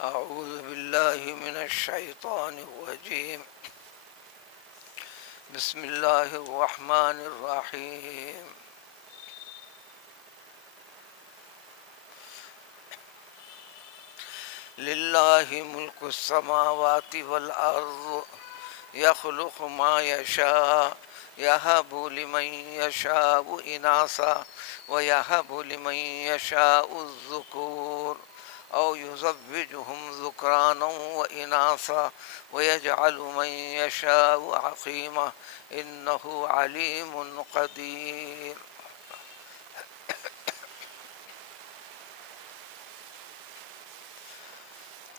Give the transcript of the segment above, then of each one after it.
أعوذ بالله من الشيطان الرجيم. بسم الله الرحمن الرحيم. لله ملك السماوات والأرض يخلق ما يشاء يهب لمن يشاء إناثا ويهب لمن يشاء الذكور أو يزوجهم ذكرانا وإناثا ويجعل من يشاء عقيما إنه عليم قدير.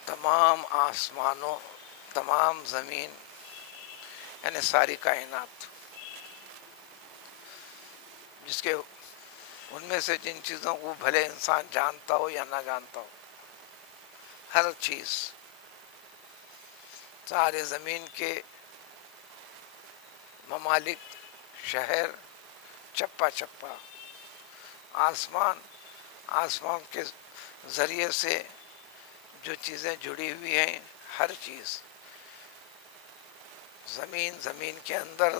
تمام آسمانوں، تمام زمین، یعنی ساری کائنات، جس کے ان میں سے جن چیزوں کو بھلے انسان جانتا ہو یا نہ جانتا ہو، ہر چیز، سارے زمین کے ممالک، شہر، چپا چپا، آسمان کے ذریعے سے جو چیزیں جڑی ہوئی ہیں، ہر چیز، زمین کے اندر،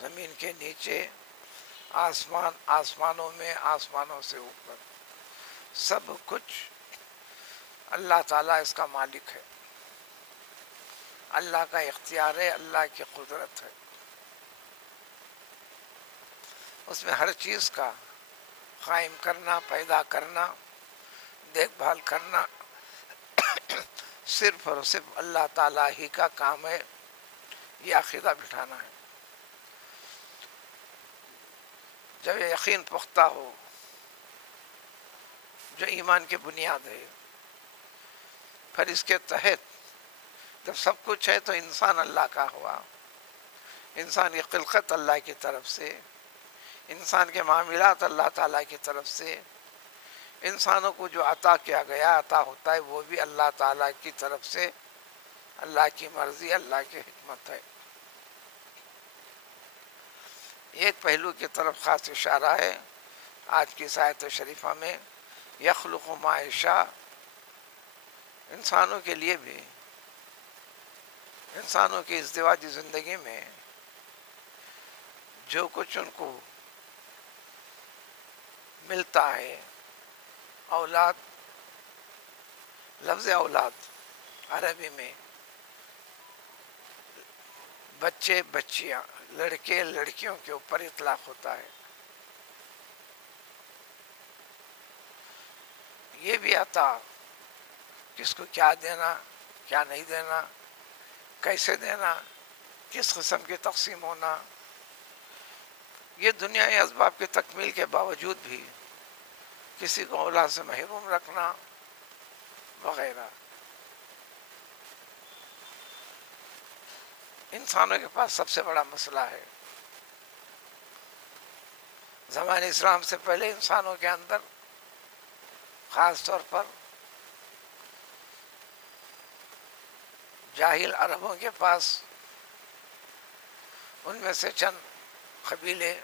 زمین کے نیچے، آسمانوں میں، آسمانوں سے اوپر، سب کچھ اللہ تعالیٰ اس کا مالک ہے، اللہ کا اختیار ہے، اللہ کی قدرت ہے. اس میں ہر چیز کا قائم کرنا، پیدا کرنا، دیکھ بھال کرنا صرف اور صرف اللہ تعالیٰ ہی کا کام ہے. یہ عقیدہ بٹھانا ہے. جب یہ یقین پختہ ہو، جو ایمان کی بنیاد ہے، پھر اس کے تحت جب سب کچھ ہے تو انسان اللہ کا ہوا، انسان کی خلقت اللہ کی طرف سے، انسان کے معاملات اللہ تعالیٰ کی طرف سے، انسانوں کو جو عطا کیا گیا، عطا ہوتا ہے، وہ بھی اللہ تعالیٰ کی طرف سے، اللہ کی مرضی، اللہ کی حکمت ہے. ایک پہلو کی طرف خاص اشارہ ہے آج کی آیت شریفہ میں، یخلق ما یشاء. انسانوں کے لیے بھی، انسانوں کی ازدواجی زندگی میں جو کچھ ان کو ملتا ہے، اولاد، لفظ اولاد عربی میں بچے بچیاں، لڑکے لڑکیوں کے اوپر اطلاق ہوتا ہے. یہ بھی عطا، کس کو کیا دینا، کیا نہیں دینا، کیسے دینا، کس قسم کی تقسیم ہونا، یہ دنیائی اسباب کی تکمیل کے باوجود بھی کسی کو اولاد سے محروم رکھنا وغیرہ. انسانوں کے پاس سب سے بڑا مسئلہ ہے. زمانے اسلام سے پہلے انسانوں کے اندر، خاص طور پر جاہل عربوں کے پاس، ان میں سے چند قبیلے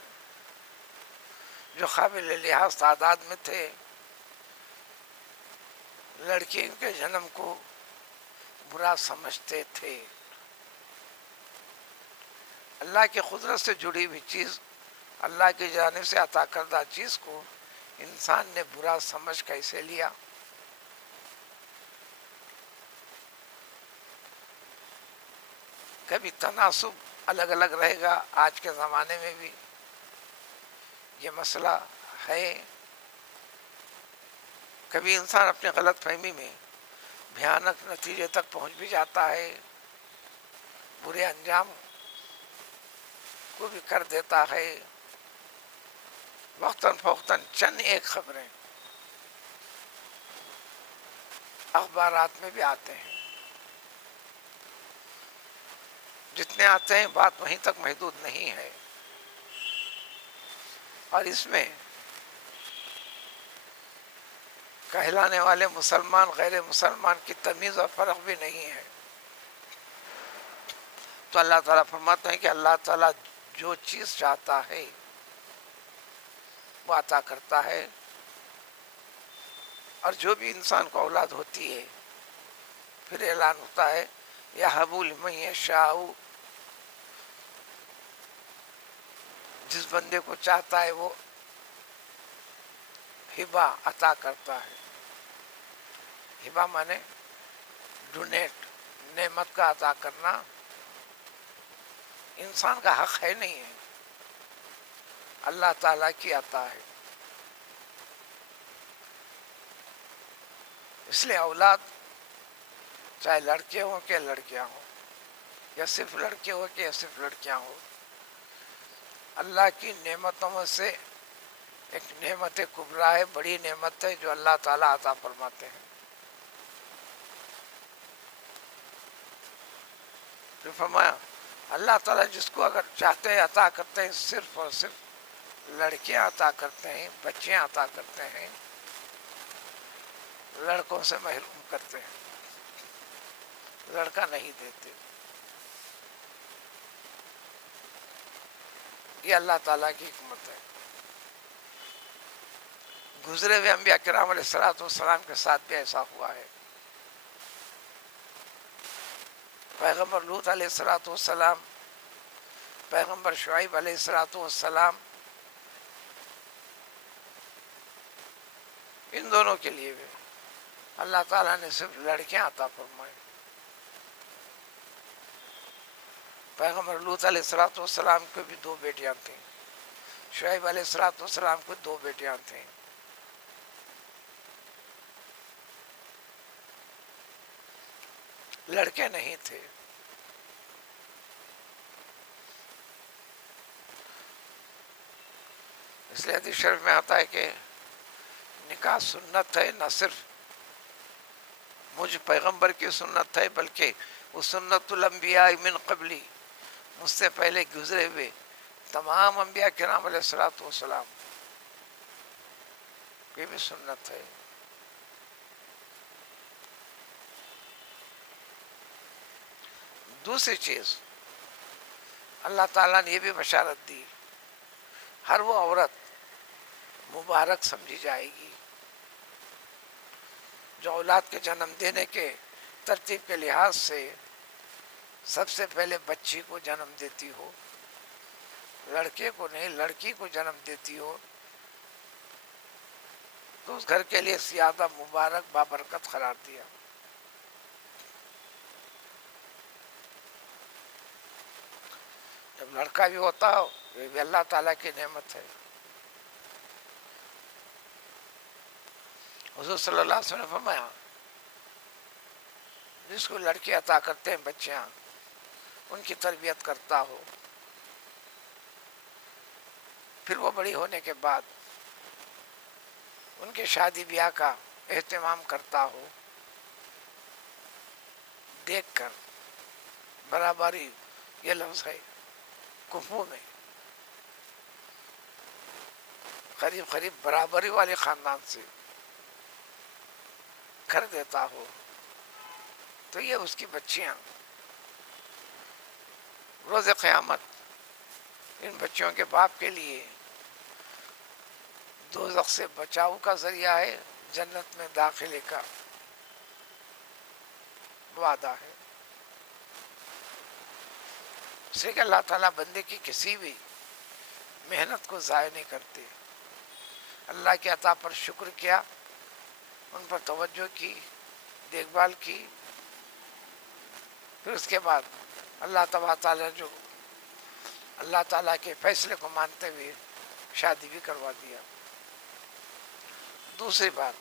جو قابل لحاظ تعداد میں تھے، لڑکی کے جنم کو برا سمجھتے تھے. اللہ کی قدرت سے جڑی ہوئی چیز، اللہ کی جانب سے عطا کردہ چیز کو انسان نے برا سمجھ کیسے لیا؟ کبھی تناسب الگ الگ رہے گا. آج کے زمانے میں بھی یہ مسئلہ ہے. کبھی انسان اپنی غلط فہمی میں بھیانک نتیجے تک پہنچ بھی جاتا ہے، برے انجام کو بھی کر دیتا ہے. وقتاً فوقتاً چند ایک خبریں اخبارات میں بھی آتے ہیں، جتنے آتے ہیں بات وہیں تک محدود نہیں ہے. اور اس میں کہلانے والے مسلمان غیر مسلمان کی تمیز اور فرق بھی نہیں ہے. تو اللہ تعالیٰ فرماتے ہیں کہ اللہ تعالیٰ جو چیز چاہتا ہے وہ عطا کرتا ہے. اور جو بھی انسان کو اولاد ہوتی ہے پھر اعلان ہوتا ہے یہب لمن یشاء، جس بندے کو چاہتا ہے وہ ہبہ عطا کرتا ہے. ہبہ مانے ڈونیٹ، نعمت کا عطا کرنا. انسان کا حق ہے نہیں ہے، اللہ تعالیٰ کی عطا ہے. اس لیے اولاد چاہے لڑکے ہوں کہ لڑکیاں ہوں، یا صرف لڑکے ہو کہ یا صرف لڑکیاں ہوں، اللہ کی نعمتوں میں سے ایک نعمت کبریٰ ہے، بڑی نعمت ہے جو اللہ تعالیٰ عطا فرماتے ہیں. جو فرمایا اللہ تعالیٰ جس کو اگر چاہتے ہیں عطا کرتے ہیں، صرف اور صرف لڑکیاں عطا کرتے ہیں، بچیاں عطا کرتے ہیں، لڑکوں سے محروم کرتے ہیں، لڑکا نہیں دیتے. یہ اللہ تعالیٰ کی حکمت ہے. گزرے ہوئے انبیاء کرام علیہ الصلوۃ والسلام کے ساتھ بھی ایسا ہوا ہے. پیغمبر لوط علیہ الصلوۃ والسلام، پیغمبر شعیب علیہ الصلوۃ والسلام، ان دونوں کے لیے بھی اللہ تعالیٰ نے صرف لڑکیاں عطا فرمائیں. پیغمبر لوط علیہ الصلوۃ والسلام کو بھی 2 بیٹیاں تھیں، شعیب علیہ الصلوۃ والسلام کو 2 بیٹیاں تھیں. لڑکے نہیں تھے. اس لیے حدیث شریف میں آتا ہے کہ نکاح سنت ہے، نہ صرف مجھ پیغمبر کی سنت ہے بلکہ وہ سنت الانبیاء من قبلی، مجھ سے پہلے گزرے ہوئے تمام انبیاء کرام علیہ الصلوۃ والسلام یہ بھی سنت ہے. دوسری چیز اللہ تعالیٰ نے یہ بھی بشارت دی، ہر وہ عورت مبارک سمجھی جائے گی جو اولاد کے جنم دینے کے ترتیب کے لحاظ سے سب سے پہلے بچی کو جنم دیتی ہو، لڑکے کو نہیں لڑکی کو جنم دیتی ہو، تو اس گھر کے لیے زیادہ مبارک بابرکت قرار دیا. جب لڑکا بھی ہوتا ہو یہ بھی اللہ تعالیٰ کی نعمت ہے. حضور صلی اللہ علیہ وسلم نے فرمایا جس کو لڑکی عطا کرتے ہیں بچیاں، ان کی تربیت کرتا ہو، پھر وہ بڑی ہونے کے بعد ان کے شادی بیاہ کا اہتمام کرتا ہو، دیکھ کر برابری، یہ لفظ ہے کفو میں، قریب قریب برابری والے خاندان سے کر دیتا ہو، تو یہ اس کی بچیاں روز قیامت ان بچیوں کے باپ کے لیے دوزخ سے بچاؤ کا ذریعہ ہے، جنت میں داخلے کا وعدہ ہے. اس لیے کہ اللہ تعالیٰ بندے کی کسی بھی محنت کو ضائع نہیں کرتے. اللہ کی عطا پر شکر کیا، ان پر توجہ کی، دیکھ بھال کی، پھر اس کے بعد اللہ تعالیٰ جو اللہ تعالیٰ کے فیصلے کو مانتے ہوئے شادی بھی کروا دیا. دوسری بات،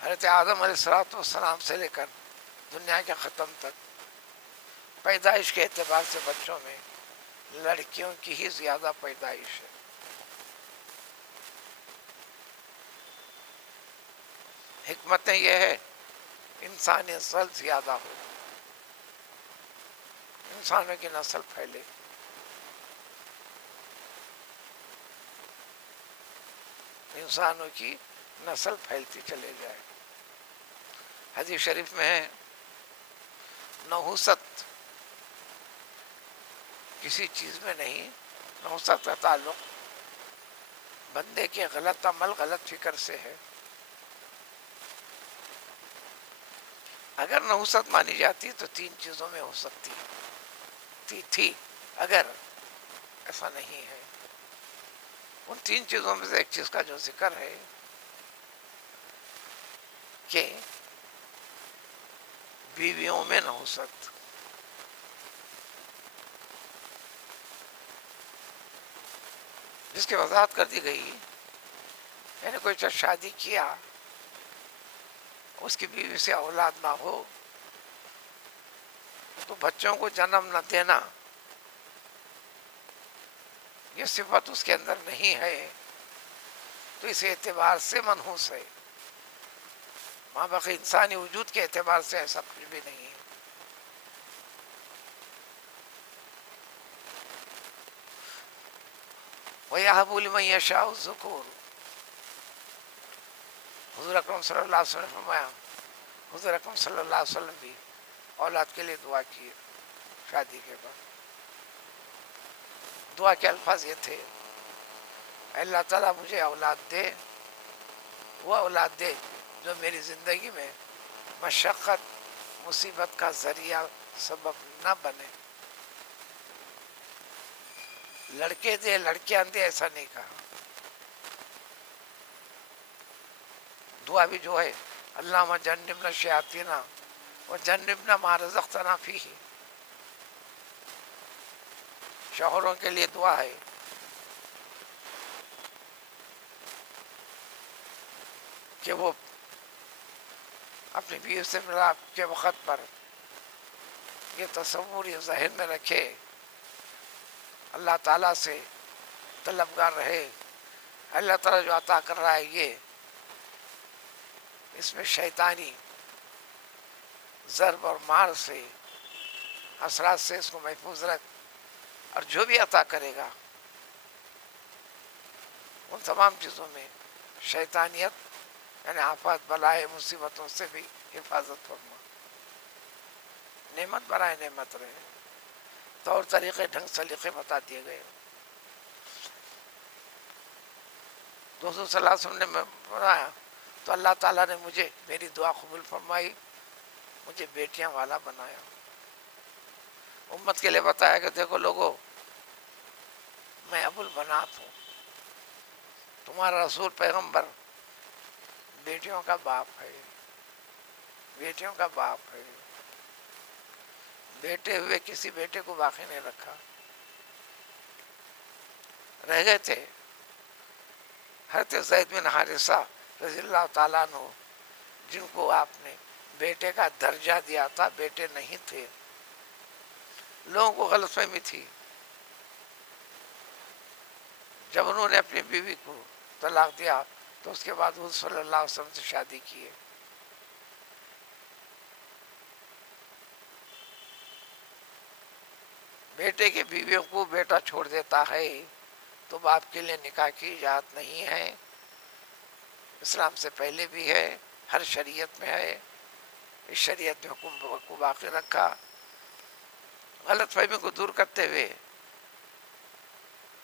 حضرت آدم علیہ الصلوۃ والسلام سے لے کر دنیا کے ختم تک پیدائش کے اعتبار سے بچوں میں لڑکیوں کی ہی زیادہ پیدائش ہے. حکمتیں یہ ہے انسانی نسل زیادہ ہو، انسانوں کی نسل پھیلے. انسانوں کی نسل پھیلتی چلے جائے. حدیث شریف میں ہے نحوست کسی چیز میں نہیں، نحوست کا تعلق بندے کے غلط عمل غلط فکر سے ہے. اگر نحوست مانی جاتی تو 3 چیزوں میں ہو سکتی تھی، اگر ایسا نہیں ہے۔ ان 3 چیزوں میں سے ایک چیز کا جو ذکر ہے کہ بیویوں میں نحوست، جس کی وضاحت کر دی گئی، یعنی کوئی شخص شادی کیا، اس کی بیوی سے اولاد نہ ہو تو بچوں کو جنم نہ دینا، یہ صفت اس کے اندر نہیں ہے، تو اس اعتبار سے منحوس ہے۔ ماں باقی انسانی وجود کے اعتبار سے ایسا کچھ بھی نہیں ہے۔ وَيَهَبُ لِمَن يَشَاءُ الذُّكُورَ، حضور اکرم صلی اللہ علیہ وسلم نے فرمایا، حضور اکرم صلی اللہ علیہ وسلم بھی اولاد کے لیے دعا کی شادی کے بعد۔ دعا کے الفاظ یہ تھے، اللہ تعالیٰ مجھے اولاد دے، وہ اولاد دے جو میری زندگی میں مشقت مصیبت کا ذریعہ سبب نہ بنے۔ لڑکے دے لڑکیاں دے ایسا نہیں کہا۔ دعا بھی جو ہے، اللہم جنبنا الشیاطین وجنبنا ما رزقتنا فیہ، شوہروں کے لیے دعا ہے کہ وہ اپنی بیوی سے ملاپ کے وقت پر یہ تصور یہ ذہن میں رکھے، اللہ تعالیٰ سے طلبگار رہے، اللہ تعالیٰ جو عطا کر رہا ہے یہ، اس میں شیطانی ضرب اور مار سے، اثرات سے اس کو محفوظ رکھ، اور جو بھی عطا کرے گا ان تمام چیزوں میں شیطانیت یعنی آفات بلائے مصیبتوں سے بھی حفاظت فرما، نعمت برائے نعمت رہے، طور طریقے ڈھنگ سلیقے بتا دیے گئے۔ دوستوں صلی اللہ علیہ وسلم نے بنایا تو اللہ تعالیٰ نے مجھے میری دعا قبول فرمائی، مجھے بیٹیاں والا بنایا، امت کے لیے بتایا کہ دیکھو لوگوں، میں ابو البنات ہوں، تمہارا رسول پیغمبر بیٹیوں کا باپ ہے، بیٹیوں کا باپ ہے، بیٹے ہوئے کسی بیٹے کو باقی نہیں رکھا۔ رہ گئے تھے حضرت زید بن حارثہ رضی اللہ تعالیٰ عنہ، جن کو آپ نے بیٹے کا درجہ دیا تھا، بیٹے نہیں تھے، لوگوں کو غلط فہمی تھی۔ جب انہوں نے اپنی بیوی کو طلاق دیا تو اس کے بعد حضور صلی اللہ علیہ وسلم سے شادی کی ہے۔ بیٹے کی بیویوں کو بیٹا چھوڑ دیتا ہے تو باپ کے لیے نکاح کی اجازت نہیں ہے، اسلام سے پہلے بھی ہے، ہر شریعت میں ہے، اس شریعت میں حکم کو باقی رکھا۔ غلط فہمی کو دور کرتے ہوئے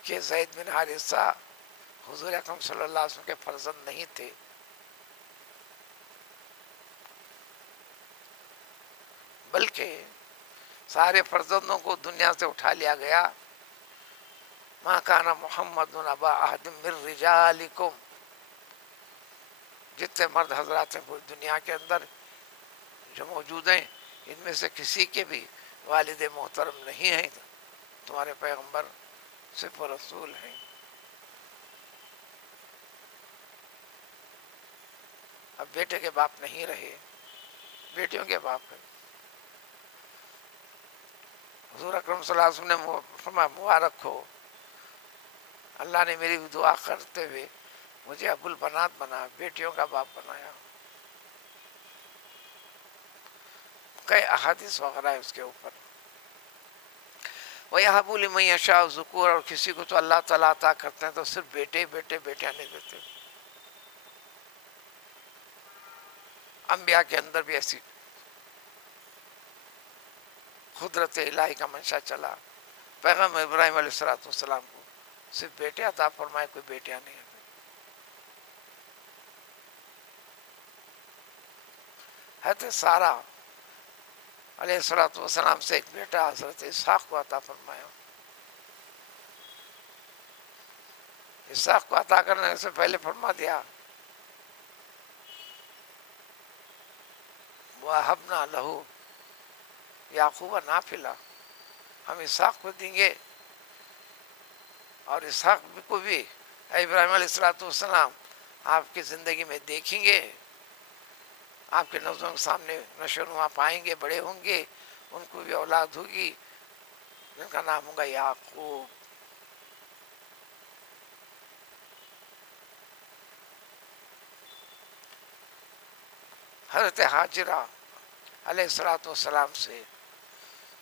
کہ زید بن حارثہ حضور اکرم صلی اللہ علیہ وسلم کے فرزند نہیں تھے، بلکہ سارے فرزندوں کو دنیا سے اٹھا لیا گیا۔ ما کان محمد ابا احد من رجالکم، جتنے مرد حضرات ہیں پوری دنیا کے اندر جو موجود ہیں، ان میں سے کسی کے بھی والد محترم نہیں ہیں، تمہارے پیغمبر صرف رسول ہیں۔ اب بیٹے کے باپ نہیں رہے، بیٹیوں کے باپ ہیں۔ حضور اکرم صلی اللہ علیہ وسلم نے فرمایا مبارک ہو، اللہ نے میری دعا کرتے ہوئے مجھے ابو البنات بنا، بیٹیوں کا باپ بنایا۔ کئی احادیث وغیرہ ہے اس کے اوپر۔ وَيَهَبُ لِمَن يَشَاءُ الذُّكُورَ، اور کسی کو تو اللہ تعالیٰ عطا کرتے ہیں تو صرف بیٹے بیٹے بیٹیاں نہیں دیتے۔ انبیاء کے اندر بھی ایسی قدرت الہی کا منشا چلا۔ پیغمبر ابراہیم علیہ السلام کو صرف بیٹے عطا فرمائے، کوئی بیٹیاں نہیں ہیں۔ حضرت سارہ علیہ الصلوۃ والسلام سے ایک بیٹا حضرت اسحاق کو عطا فرمایا. اسحاق کو عطا کرنے سے پہلے فرما دیا وَوَهَبْنَا لَهُ یعقوب نافلہ، ہم اسحاق کو دیں گے اور اسحاق کو بھی ابراہیم علیہ الصلوۃ والسلام آپ کی زندگی میں دیکھیں گے، آپ کے نظروں کے سامنے نشو و نما پائیں گے، بڑے ہوں گے، ان کو بھی اولاد ہوگی جن کا نام ہوگا یعقوب. حضرت حاجرہ علیہ الصلوۃ والسلام سے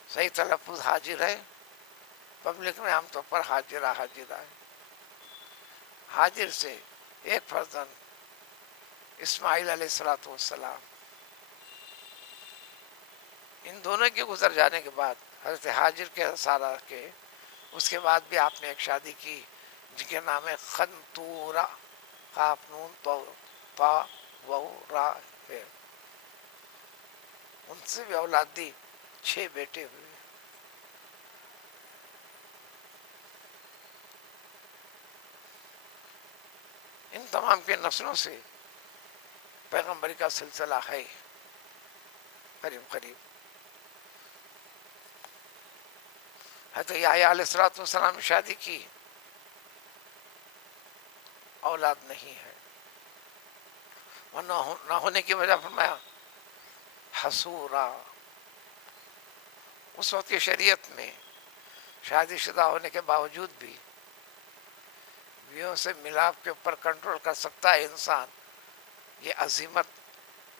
صحیح تلفظ حاجر ہے، پبلک میں عام طور پر حاجرہ حاجرہ ہے. حاجر سے ایک فرزند اسماعیل علیہ الصلوۃ والسلام، ان دونوں کے گزر جانے کے بعد حضرت حاجر کے سارا کے اس کے بعد بھی آپ نے ایک شادی کی جن کے نام ہے خنطورہ، قاف نون تو تا و را ہے. ان سے بھی اولاد دی، 6 بیٹے ہوئے. ان تمام کے نسلوں سے پیغمبری کا سلسلہ ہے قریب قریب. حضرت یحییٰ علیہ الصلوۃ والسلام نے شادی کی، اولاد نہیں ہے، اور نہ ہونے کی وجہ فرمایا حسورا. اس وقت کی شریعت میں شادی شدہ ہونے کے باوجود بھی بیویوں سے ملاپ کے اوپر کنٹرول کر سکتا ہے انسان، یہ عظیمت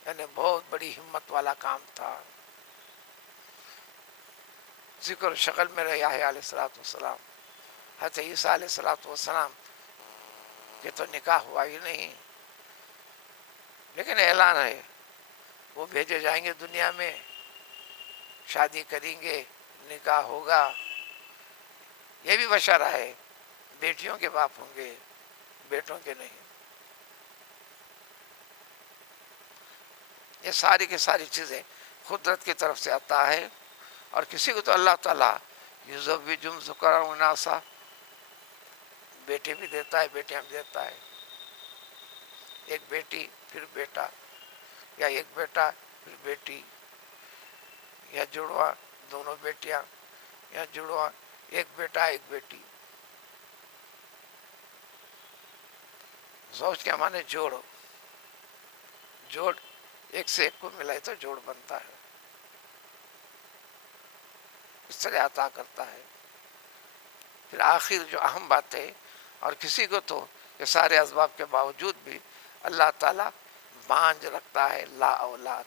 یعنی بہت بڑی ہمت والا کام تھا. ذکر شکل میں رہے یحییٰ علیہ الصلوۃ والسلام. حضرت عیسیٰ علیہ الصلوۃ والسلام کہ تو نکاح ہوا ہی نہیں، لیکن اعلان ہے وہ بھیجے جائیں گے دنیا میں، شادی کریں گے، نکاح ہوگا. یہ بھی بشارہ ہے بیٹیوں کے باپ ہوں گے، بیٹوں کے نہیں. یہ ساری کی ساری چیزیں قدرت کی طرف سے عطا ہے، اور کسی کو تو اللہ تعالیٰ یزوج الذکور والانثی بیٹے بھی دیتا ہے، بیٹیاں بھی دیتا ہے. ایک بیٹی پھر بیٹا، یا ایک بیٹا پھر بیٹی، یا جڑواں دونوں بیٹیاں، یا جڑواں ایک بیٹا ایک بیٹی. زوج کے معنی جوڑ، جوڑ ایک سے ایک کو ملائے تو جوڑ بنتا ہے، اس طرح عطا کرتا ہے. پھر آخر جو اہم بات ہے، اور کسی کو تو یہ سارے اسباب کے باوجود بھی اللہ تعالیٰ بانجھ رکھتا ہے، لا اولاد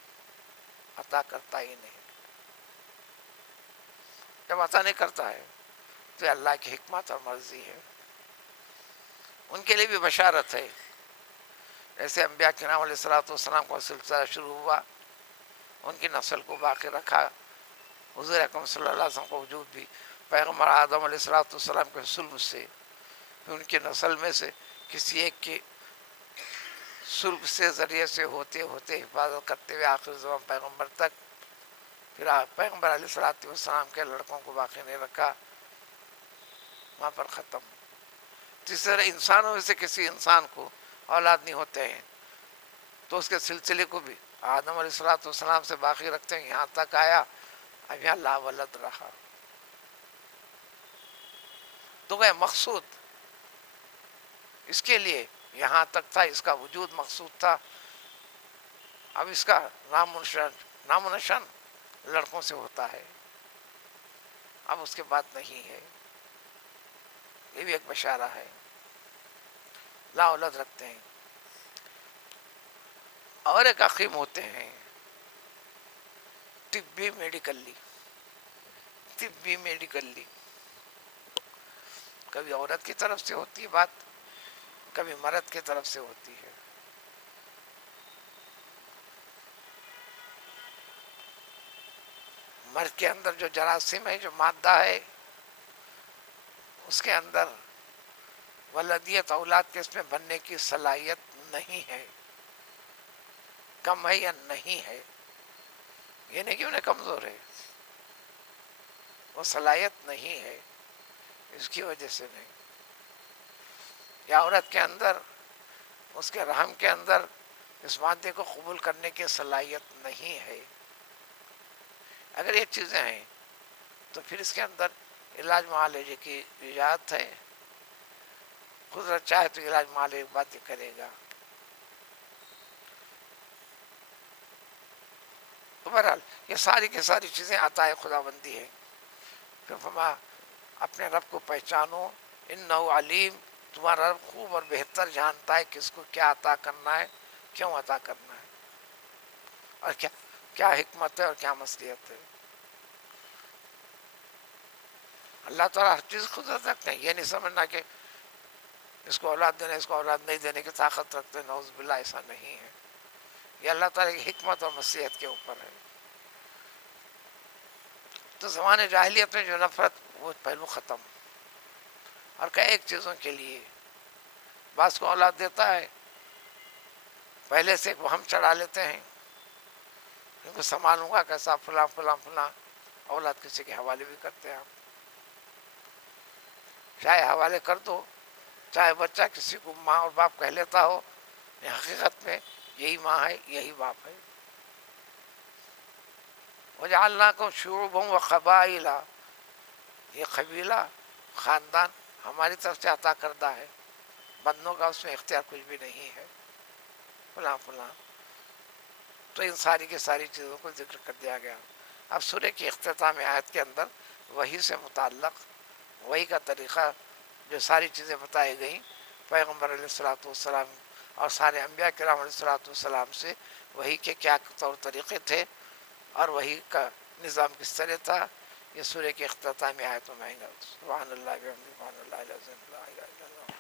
عطا کرتا ہی نہیں. جب عطا نہیں کرتا ہے تو اللہ کی حکمت اور مرضی ہے. ان کے لیے بھی بشارت ہے. ایسے انبیاء کرام علیہ الصلوۃ والسلام کا سلسلہ شروع ہوا، ان کی نسل کو باقی رکھا. حضور اکرم صلی اللہ علیہ وسلم کا وجود بھی پیغمبر آدم علیہ الصلوۃ والسلام کے سلب سے، ان کی نسل میں سے کسی ایک کے سلب سے ذریعے سے ہوتے ہوتے حفاظت کرتے ہوئے آخر زمان پیغمبر تک. پھر پیغمبر علیہ الصلوۃ والسلام کے لڑکوں کو باقی نہیں رکھا، وہاں پر ختم. جس طرح انسانوں میں سے کسی انسان کو اولاد نہیں ہوتے ہیں تو اس کے سلسلے کو بھی آدم علیہ الصلوۃ والسلام سے باقی رکھتے ہیں، یہاں تک آیا، اب یہاں لا ولد رہا. تو وہ مقصود اس کے لیے یہاں تک تھا، اس کا وجود مقصود تھا. اب اس کا نام و نشان لڑکوں سے ہوتا ہے، اب اس کے بعد نہیں ہے. یہ بھی ایک بشارہ ہے. لا اولاد رکھتے ہیں. اور ایک عقیم ہوتے ہیں طبی میڈیکلی. کبھی عورت کی طرف سے ہوتی ہے بات، کبھی مرد کی طرف سے ہوتی ہے. مرد کے اندر جو جراثیم ہے، جو مادہ ہے، اس کے اندر ولدیت اولاد کے اس میں بننے کی صلاحیت نہیں ہے، کم ہے یا نہیں ہے. یہ نہیں کہ انہیں کمزور ہے، وہ صلاحیت نہیں ہے، اس کی وجہ سے نہیں. یا عورت کے اندر، اس کے رحم کے اندر اس مادے کو قبول کرنے کی صلاحیت نہیں ہے. اگر یہ چیزیں ہیں تو پھر اس کے اندر علاج معالجے کی اجازت ہے. قدرت چاہے تو علاج معالجے کی بات کرے گا. تو بہرحال یہ ساری کی ساری چیزیں عطا خدا بندی ہے. پھر فرمایا اپنے رب کو پہچانو، انہ علیم، تمہارا رب خوب اور بہتر جانتا ہے کس کو کیا عطا کرنا ہے، کیوں عطا کرنا ہے، اور کیا حکمت ہے اور کیا مصلحت ہے. اللہ تعالیٰ ہر چیز قدرت رکھتے ہیں. یہ نہیں سمجھنا کہ اس کو اولاد دینے، اس کو اولاد نہیں دینے کی طاقت رکھتے ہیں، نعوذ باللہ، ایسا نہیں ہے. یہ اللہ تعالیٰ کی حکمت اور مصلحت کے اوپر ہے. تو زمانے جاہلیت میں جو نفرت، وہ پہلو ختم. اور کئی ایک چیزوں کے لیے بعض کو اولاد دیتا ہے، پہلے سے وہ ہم چڑھا لیتے ہیں، ان کو سنبھالوں گا کیسا، فلاں فلاں فلاں، اولاد کسی کے حوالے بھی کرتے ہیں. آپ چاہے حوالے کر دو، چاہے بچہ کسی کو ماں اور باپ کہہ لیتا ہو، حقیقت میں یہی ماں ہے، یہی باپ ہے. وَجَعَلْنَاكُمْ شُعُوبًا وَقَبَائِلَ، یہ قبیلہ، خاندان ہماری طرف سے عطا کردہ ہے، بندوں کا اس میں اختیار کچھ بھی نہیں ہے، فلاں فلاں. تو ان ساری کی ساری چیزوں کو ذکر کر دیا گیا. اب سورہ کی اختتام آیت کے اندر وحی سے متعلق، وحی کا طریقہ، جو ساری چیزیں بتائی گئیں پیغمبر علیہ الصلوۃ والسلام اور سارے انبیاء کرام علیہ الصلوۃ والسلام سے وحی کے کیا طور طریقے تھے اور وحی کا نظام کس طرح تھا، یہ سورہ کی اختتامی آیتوں میں آئے گا. سبحان اللہ بحمدہ، سبحان اللہ العظیم، لا الہ الا اللہ.